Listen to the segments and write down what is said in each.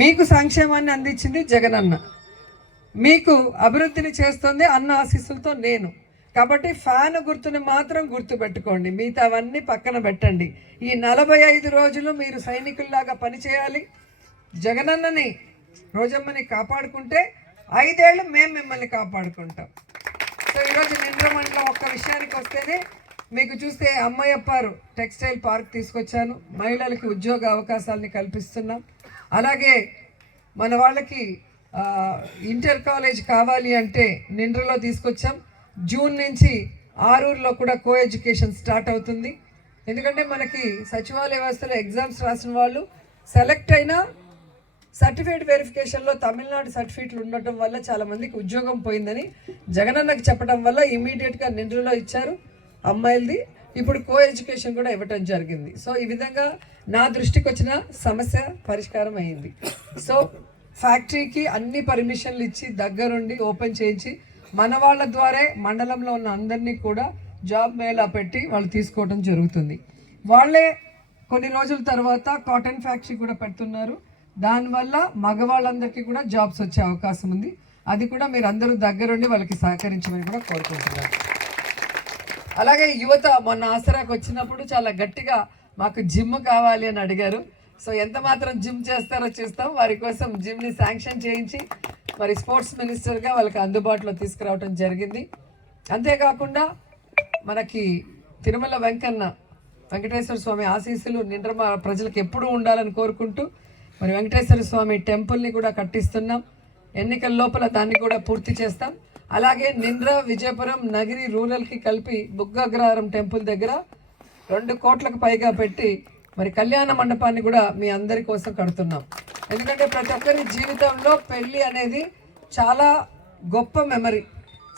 మీకు సంక్షేమాన్ని అందించింది జగనన్న, మీకు అభివృద్ధిని చేస్తుంది అన్న ఆశీస్సులతో నేను. కాబట్టి ఫ్యాన్ గుర్తుని మాత్రం గుర్తుపెట్టుకోండి, మిగతా అవన్నీ పక్కన పెట్టండి. ఈ 45 రోజులు మీరు సైనికుల్లాగా పనిచేయాలి. జగనన్నని రోజమ్మని కాపాడుకుంటే 5 ఏళ్ళు మేము మిమ్మల్ని కాపాడుకుంటాం. సో ఈరోజు నింద్రమండలో ఒక్క విషయానికి వస్తేనే మీకు చూస్తే అమ్మయ్యప్పారు టెక్స్టైల్ పార్క్ తీసుకొచ్చాను, మహిళలకి ఉద్యోగ అవకాశాలని కల్పిస్తున్నాం. అలాగే మన వాళ్ళకి ఇంటర్ కాలేజ్ కావాలి అంటే నిండ్రలో తీసుకొచ్చాం. జూన్ నుంచి ఆరూరులో కూడా కో ఎడ్యుకేషన్ స్టార్ట్ అవుతుంది. ఎందుకంటే మనకి సచివాలయ వ్యవస్థలో ఎగ్జామ్స్ రాసిన వాళ్ళు సెలెక్ట్ అయినా సర్టిఫికేట్ వెరిఫికేషన్లో తమిళనాడు సర్టిఫికేట్లు ఉండటం వల్ల చాలామందికి ఉద్యోగం పోయిందని జగనన్నకు చెప్పడం వల్ల ఇమీడియట్గా నిండ్రలో ఇచ్చారు అమ్మాయిలది. ఇప్పుడు కో ఎడ్యుకేషన్ కూడా ఇవ్వటం జరిగింది. సో ఈ విధంగా నా దృష్టికి వచ్చిన సమస్య పరిష్కారం అయ్యింది. సో ఫ్యాక్టరీకి అన్ని పర్మిషన్లు ఇచ్చి దగ్గరుండి ఓపెన్ చేయించి మన వాళ్ళ ద్వారా మండలంలో ఉన్న అందరినీ కూడా జాబ్ మేళా పెట్టి వాళ్ళు తీసుకోవడం జరుగుతుంది. వాళ్ళే కొన్ని రోజుల తర్వాత కాటన్ ఫ్యాక్టరీ కూడా పెడుతున్నారు. దానివల్ల మగవాళ్ళందరికీ కూడా జాబ్స్ వచ్చే అవకాశం ఉంది. అది కూడా మీరు అందరూ దగ్గరుండి వాళ్ళకి సహకరించమని కూడా కోరుకుంటున్నారు. అలాగే యువత మొన్న ఆసరాకు వచ్చినప్పుడు చాలా గట్టిగా మాకు జిమ్ కావాలి అని అడిగారు. సో ఎంత మాత్రం జిమ్ చేస్తారో చూస్తాం. వారి కోసం జిమ్ని శాంక్షన్ చేయించి మరి స్పోర్ట్స్ మినిస్టర్గా వాళ్ళకి అందుబాటులో తీసుకురావడం జరిగింది. అంతేకాకుండా మనకి తిరుమల వెంకటేశ్వర స్వామి ఆశీస్సులు నిండ్రమ ప్రజలకు ఎప్పుడూ ఉండాలని కోరుకుంటూ మరి వెంకటేశ్వర స్వామి టెంపుల్ని కూడా కట్టిస్తున్నాం. ఎన్నికల లోపల దాన్ని కూడా పూర్తి చేస్తాం. అలాగే నింద్ర, విజయపురం, నగిరి రూరల్కి కలిపి బుగ్గగ్రహారం టెంపుల్ దగ్గర 2 కోట్లకు పైగా పెట్టి మరి కళ్యాణ మండపాన్ని కూడా మీ అందరి కోసం కడుతున్నాం. ఎందుకంటే ప్రతి ఒక్కరి జీవితంలో పెళ్ళి అనేది చాలా గొప్ప మెమరీ.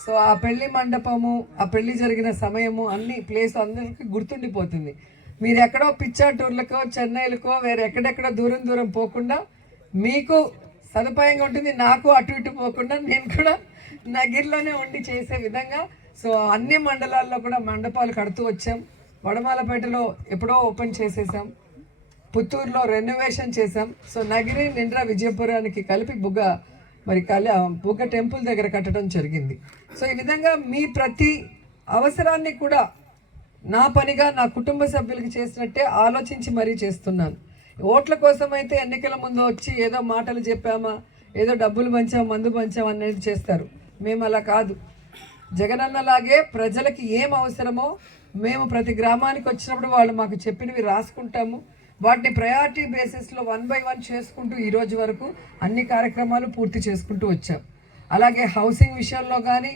సో ఆ పెళ్లి మండపము, ఆ పెళ్లి జరిగిన సమయము, అన్ని ప్లేస్ అందరికీ గుర్తుండిపోతుంది. మీరు ఎక్కడో పిచ్చా టూర్లకో, చెన్నైలకో, వేరే ఎక్కడెక్కడో దూరం పోకుండా మీకు సదుపాయంగా ఉంటుంది. నాకు అటు ఇటు పోకుండా నేను కూడా నగిరిలోనే ఉండి చేసే విధంగా సో అన్ని మండలాల్లో కూడా మండపాలు కడుతూ వచ్చాం. వడమాలపేటలో ఎప్పుడో ఓపెన్ చేసేసాం, పుత్తూరులో రెనోవేషన్ చేసాం. సో నగిరి, నిండ్ర, విజయపురానికి కలిపి బుగ్గ టెంపుల్ దగ్గర కట్టడం జరిగింది. సో ఈ విధంగా మీ ప్రతి అవసరాన్ని కూడా నా పనిగా నా కుటుంబ సభ్యులకి చేసినట్టే ఆలోచించి మరీ చేస్తున్నాను. ఓట్ల కోసం అయితే ఎన్నికల ముందు వచ్చి ఏదో మాటలు చెప్పామా, ఏదో డబ్బులు పంచాం, మందు పంచాం అనేది చేస్తారు. మేము అలా కాదు. జగనన్నలాగే ప్రజలకి ఏం అవసరమో మేము ప్రతి గ్రామానికి వచ్చినప్పుడు వాళ్ళు మాకు చెప్పినవి రాసుకుంటాము. వాటిని ప్రయారిటీ బేసిస్లో 1 by 1 చేసుకుంటూ ఈరోజు వరకు అన్ని కార్యక్రమాలు పూర్తి చేసుకుంటూ వచ్చాం. అలాగే హౌసింగ్ విషయంలో కానీ,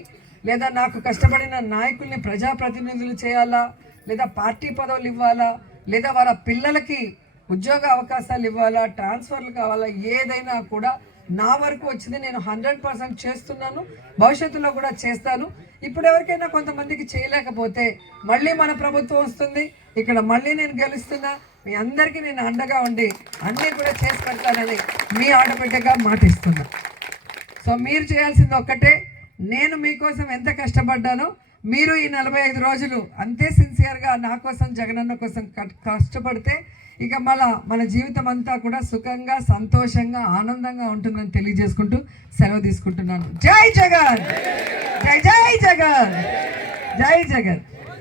లేదా నాకు కష్టపడిన నాయకుల్ని ప్రజాప్రతినిధులు చేయాలా, లేదా పార్టీ పదవులు ఇవ్వాలా, లేదా వాళ్ళ పిల్లలకి ఉద్యోగ అవకాశాలు ఇవ్వాలా, ట్రాన్స్ఫర్లు కావాలా, ఏదైనా కూడా నా వరకు వచ్చింది నేను 100% చేస్తున్నాను. భవిష్యత్తులో కూడా చేస్తాను. ఇప్పుడు ఎవరికైనా కొంతమందికి చేయలేకపోతే మళ్ళీ మన ప్రభుత్వం వస్తుంది, ఇక్కడ మళ్ళీ నేను గెలుస్తున్నా, మీ అందరికీ నేను అండగా ఉండి అన్నీ కూడా చేసి పెడతానని మీ ఆడబిడ్డగా మాటిస్తున్నా. సో మీరు చేయాల్సింది ఒక్కటే, నేను మీకోసం ఎంత కష్టపడ్డానో మీరు ఈ 45 రోజులు అంతే సిన్సియర్గా నా కోసం, జగనన్న కోసం కష్టపడితే ఇక మన జీవితం అంతా కూడా సుఖంగా, సంతోషంగా, ఆనందంగా ఉంటుందని తెలియజేసుకుంటూ సెలవు తీసుకుంటున్నాను. జై జగన్, జై జై జగన్, జై జగన్.